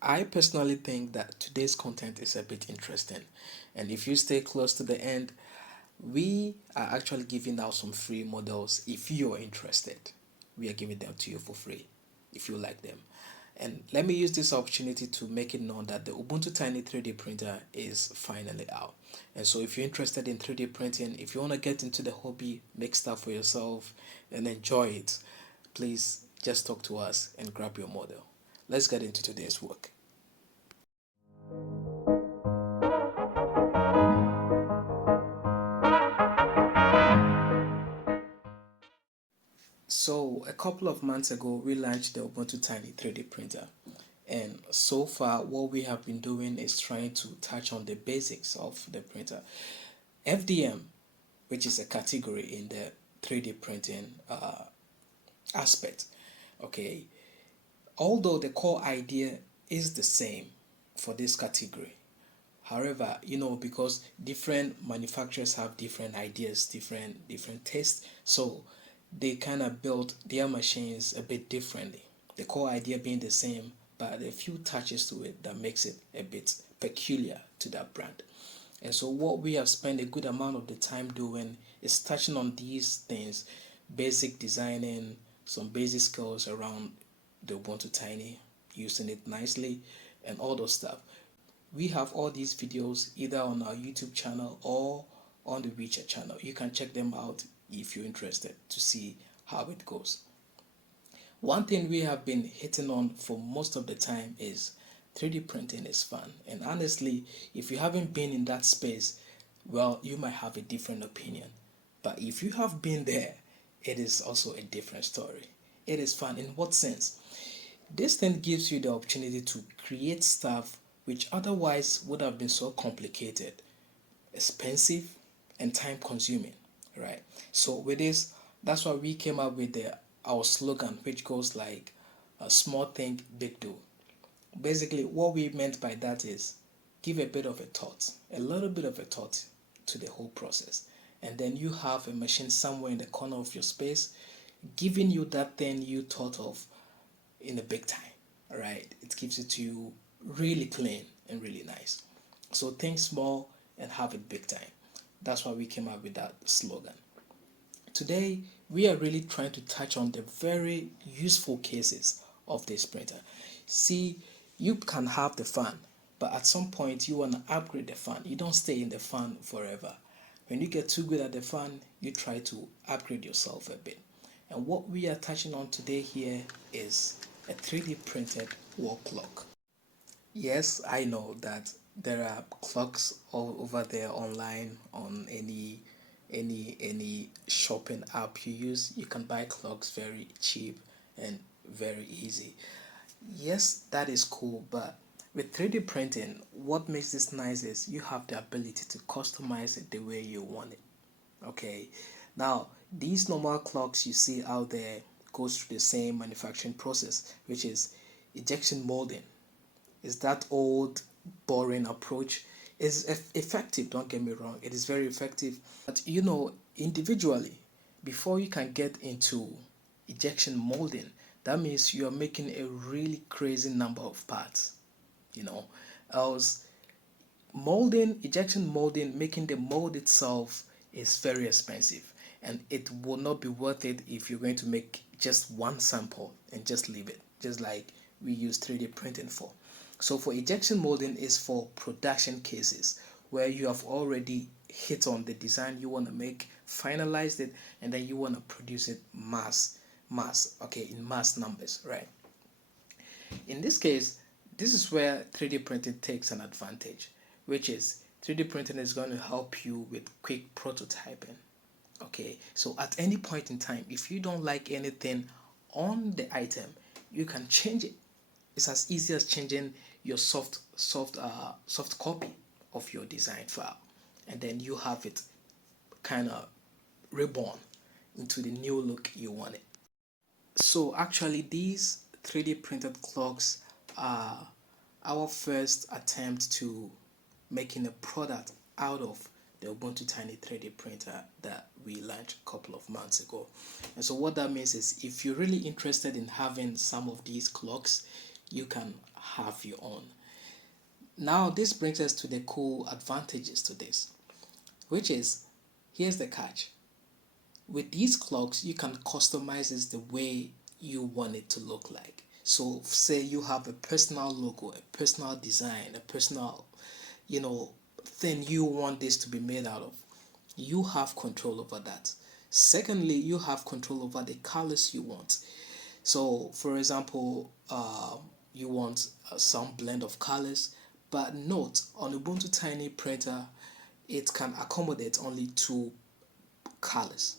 I personally think that today's content is a bit interesting, and if you stay close to the end, we are actually giving out some free models. If you're interested, we are giving them to you for free if you like them. And let me use this opportunity to make it known that the Ubuntu Tiny 3D printer is finally out. And so, if you're interested in 3D printing, if you want to get into the hobby, make stuff for yourself, and enjoy it, please just talk to us and grab your model. Let's get into today's work. So, a couple of months ago, we launched the Ubuntu Tiny 3D printer. And so far, what we have been doing is trying to touch on the basics of the printer. FDM, which is a category in the 3D printing aspect, okay, although the core idea is the same for this category. However, because different manufacturers have different ideas, different tastes, so they kind of build their machines a bit differently. The core idea being the same, but a few touches to it that makes it a bit peculiar to that brand. And so what we have spent a good amount of the time doing is touching on these things, basic designing, some basic skills around the Ubuntu Tiny, using it nicely, and all those stuff. We have all these videos either on our YouTube channel or on the WeChat channel. You can check them out if you're interested to see how it goes. One thing we have been hitting on for most of the time is 3D printing is fun. And honestly, if you haven't been in that space, well, you might have a different opinion. But if you have been there, it is also a different story. It is fun. In what sense? This then gives you the opportunity to create stuff which otherwise would have been so complicated, expensive, and time consuming, right? So with this, that's why we came up with our slogan, which goes like, "Small think, big do." Basically, what we meant by that is give a bit of a thought, a little bit of a thought to the whole process, and then you have a machine somewhere in the corner of your space giving you that thing you thought of in the big time. All right, it gives it to you really clean and really nice. So think small and have it big time. That's why we came up with that slogan. Today we are really trying to touch on the very useful cases of this printer. See, you can have the fan, but at some point you want to upgrade the fan. You don't stay in the fan forever. When you get too good at the fan, you try to upgrade yourself a bit. And what we are touching on today here is a 3D printed wall clock. Yes, I know that there are clocks all over there online on any shopping app you use. You can buy clocks very cheap and very easy. Yes, that is cool, but with 3D printing, what makes this nice is you have the ability to customize it the way you want it. Okay, now these normal clocks you see out there goes through the same manufacturing process, which is injection molding. Is that old boring approach is effective, don't get me wrong, it is very effective, but individually, before you can get into injection molding, that means you are making a really crazy number of parts, you know else molding, injection molding, making the mold itself is very expensive, and it will not be worth it if you're going to make just one sample and just leave it, just like we use 3D printing for. So for injection molding is for production cases where you have already hit on the design you want to make, finalized it, and then you want to produce it okay, in mass numbers, right? In this case, this is where 3D printing takes an advantage, which is 3D printing is going to help you with quick prototyping. Okay, so at any point in time, if you don't like anything on the item, you can change it. It's as easy as changing your soft copy of your design file, and then you have it kind of reborn into the new look you want it. So actually, these 3D printed clocks are our first attempt to making a product out of the Ubuntu Tiny 3D printer that we launched a couple of months ago. And so what that means is if you're really interested in having some of these clocks, you can have your own. Now this brings us to the cool advantages to this, which is, here's the catch. With these clocks, you can customize it the way you want it to look like. So say you have a personal logo, a personal design, a personal, you know, thing you want this to be made out of. You have control over that. Secondly, you have control over the colors you want. So for example, you want some blend of colors, but note on Ubuntu Tiny Printer, it can accommodate only two colors.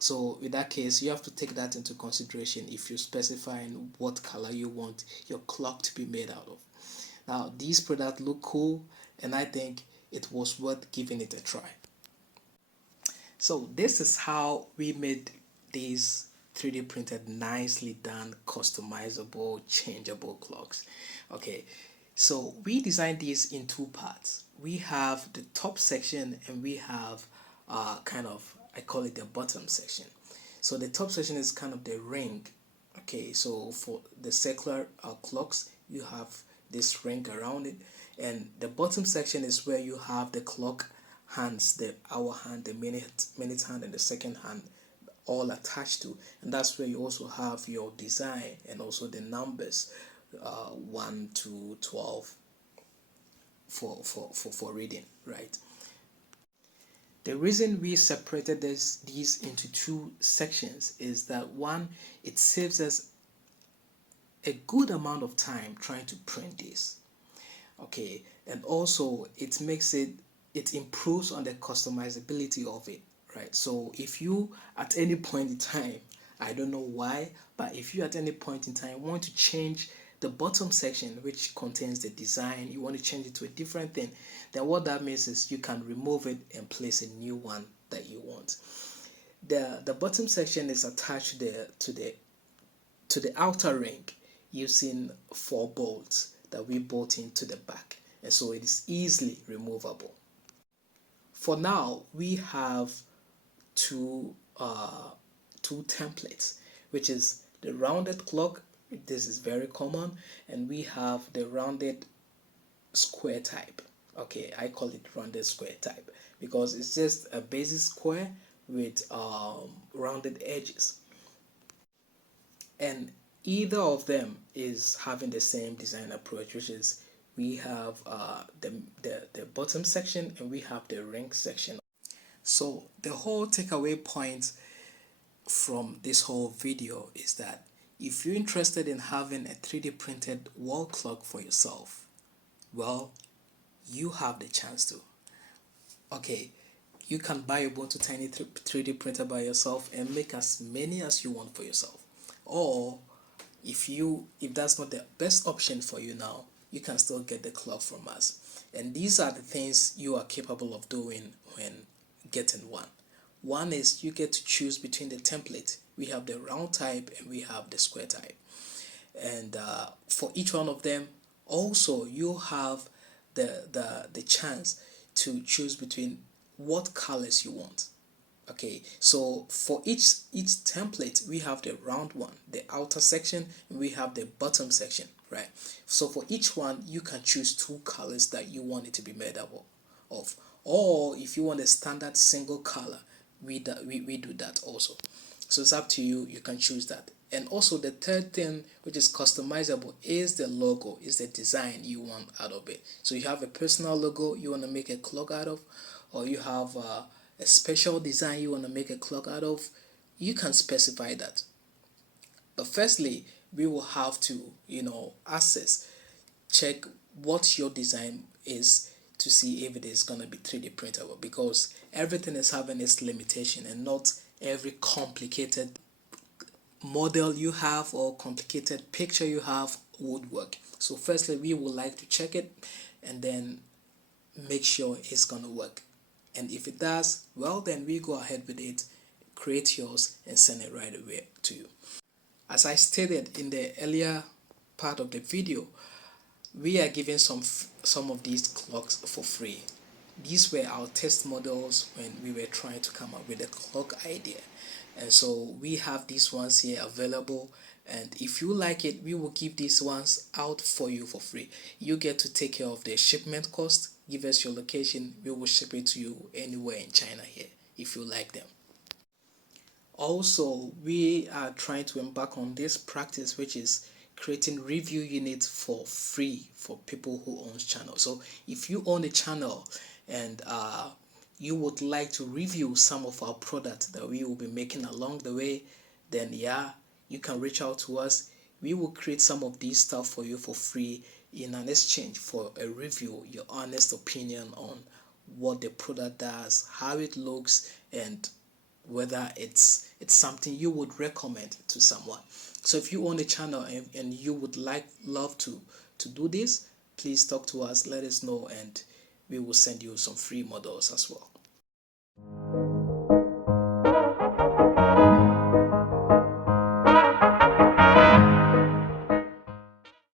So in that case, you have to take that into consideration if you're specifying what color you want your clock to be made out of. Now, these products look cool, and I think it was worth giving it a try. So this is how we made these 3D printed, nicely done, customizable, changeable clocks. Okay, so we designed these in two parts. We have the top section and we have kind of, I call it the bottom section. So the top section is kind of the ring. Okay, so for the circular clocks, you have this ring around it, and the bottom section is where you have the clock hands, the hour hand, the minute hand, and the second hand, all attached to, and that's where you also have your design and also the numbers, 1 to 12 for reading, right? The reason we separated these into two sections is that, one, it saves us a good amount of time trying to print this. Okay, and also it improves on the customizability of it, right? So if you at any point in time, I don't know why, but if you at any point in time want to change the bottom section which contains the design, you want to change it to a different thing, then what that means is you can remove it and place a new one that you want. The bottom section is attached to the outer ring using 4 bolts that we bolt into the back, and so it is easily removable. For now, we have two templates, which is the rounded clock. This is very common, and we have the rounded square type. Okay, I call it rounded square type because it's just a basic square with rounded edges, and either of them is having the same design approach, which is we have the bottom section and we have the ring section. So the whole takeaway point from this whole video is that if you're interested in having a 3D printed wall clock for yourself, well, you have the chance to. Okay, you can buy a Ubuntu Tiny 3D printer by yourself and make as many as you want for yourself. Or if that's not the best option for you now, you can still get the clock from us. And these are the things you are capable of doing when getting one. One is you get to choose between the template. We have the round type and we have the square type. And for each one of them, also you have the chance to choose between what colors you want. Okay, so for each template, we have the round one, the outer section, and we have the bottom section, right? So for each one, you can choose 2 colors that you want it to be made up of. Or if you want a standard single color, we do that also. So it's up to you. You can choose that. And also the third thing, which is customizable, is the logo, is the design you want out of it. So you have a personal logo you want to make a clock out of, or you have a special design you want to make a clock out of, you can specify that. But firstly, we will have to, check what your design is to see if it is going to be 3D printable, because everything is having its limitation and not every complicated model you have or complicated picture you have would work. So firstly, we would like to check it and then make sure it's going to work. And if it does, well, then we go ahead with it, create yours, and send it right away to you. As I stated in the earlier part of the video, we are giving some of these clocks for free. These were our test models when we were trying to come up with a clock idea. And so we have these ones here available. and if you like it, we will give these ones out for you for free. You get to take care of the shipment cost. Give us your location, we will ship it to you anywhere in China here if you like them. Also, we are trying to embark on this practice, which is creating review units for free for people who own channels. So if you own a channel and you would like to review some of our products that we will be making along the way, then yeah, you can reach out to us. We will create some of these stuff for you for free in an exchange for a review, your honest opinion on what the product does, how it looks, and whether it's something you would recommend to someone. So if you own a channel and you would love to do this, please talk to us, let us know, and we will send you some free models as well.